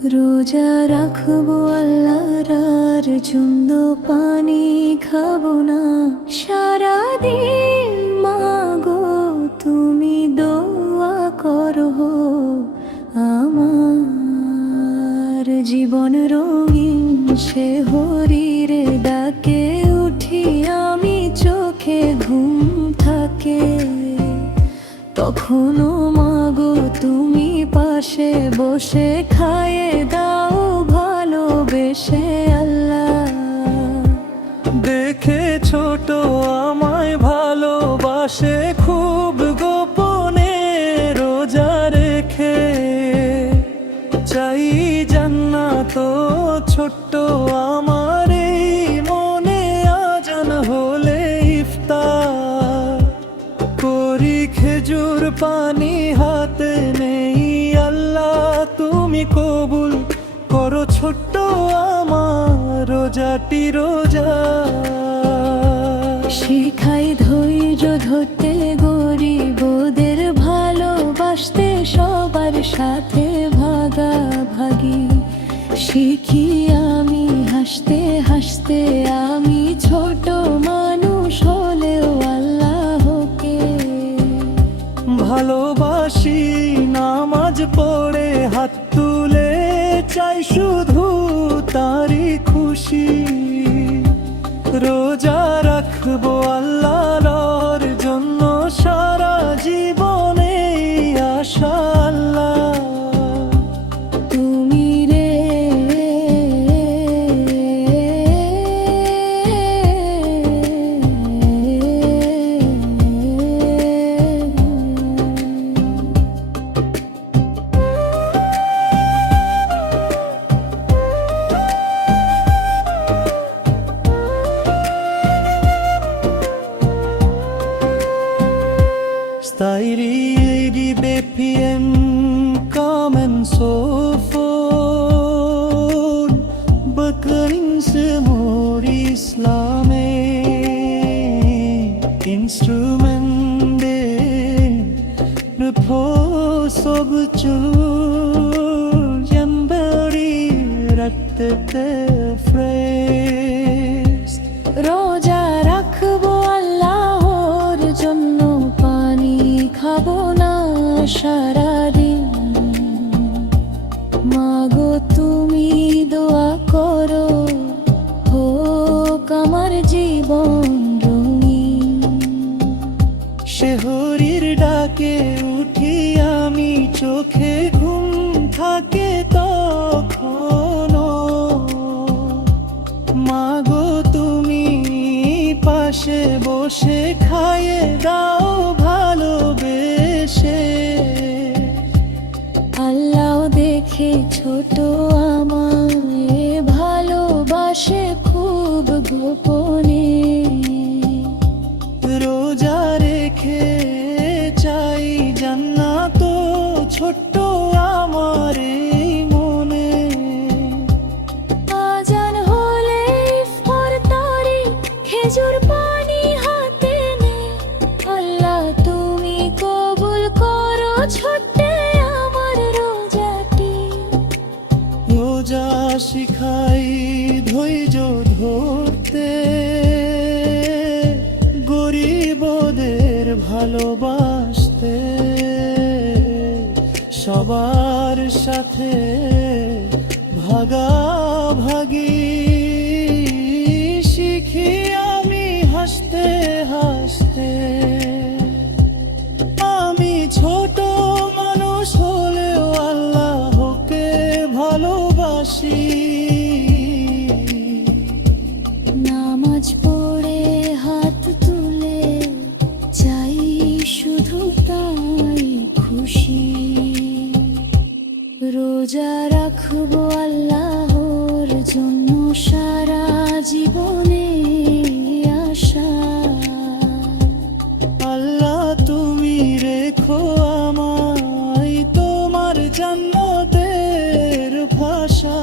রোজা রাখবো আল্লাহর জন্য, পানি খাবো না সারাদিন। মাগো তুমি দোয়া করো, আমার জীবন রঙিন সে হরির ডাকে উঠি আমি, চোখে ঘুম থাকে তখনও মাগো তুমি পাশে বসে খাইয়ে দাও ভালোবেসে। আল্লাহ দেখে ছোট আমায় ভালোবাসে খুব গোপনে রোজা রেখে, চাই জান্নাত ছোট্ট আমার এই মনে। আজান হলে ইফতার করি খেজুর পানি হাতে নেই, আল্লাহ তুমি কবুল করো ছোট্ট আমার রোজাটি রোজা। শিখাই ধৈর্য ধরতে, গরিবদের ভালোবাসতে, সবার সাথে ভাগাভাগি শিখি আমি হাসতে হাসতে। আমি ছোট মানুষ হলেও আল্লাহকে ভালোবাসি, নামাজ পড়ে হাত তুলে চাই শুধু তারই খুশি। রোজা রাখবো আল্লাহর জন্য সারা জীবনে আশা। আল্লাহ তুমি রে Stairi BPM comenzó for Bakarin semur Islame instrument de reposo bchur jambari ratte fresh। রোজা রাখবো আল্লাহর জন্য, পানি খাবো না সারাদিন। মাগো তুমি দোয়া করো, হোক আমার জীবন রঙিন। শেহরির ডাকে উঠি আমি, চোখে ঘুম থাকে তখনও। মাগো তুমি পাশে বসে খাইয়ে দাও ভালোবেসে। আল্লাহ দেখে ছোট আমায় ভালোবাসে খুব গোপনে। রোজা রেখে চাই জান্নাত ছোট্ট আমার এই মনে। আজান হলে ইফতারি খেজুর পানি হাতে নে, আল্লাহ তুমি কবুল করো ছোট্ট আমার রোজাটি। রোজা শিখাই ধৈর্য ধরতে, গরিবদের ভালোবাসতে, সবার সাথে ভাগাভাগি শিখি আমি হাসতে হাসতে। আমি ছোট মানুষ হলেও আল্লাহকে ভালোবাসি। নামাজ পড়ে হাত তুলে চাই শুধু তাই খুশি। রোজা রাখবো আল্লাহর জন্য সারা জীবনে আশা। আল্লাহ তুমি রেখো আমায় তোমার জান্নাতের ভাষা।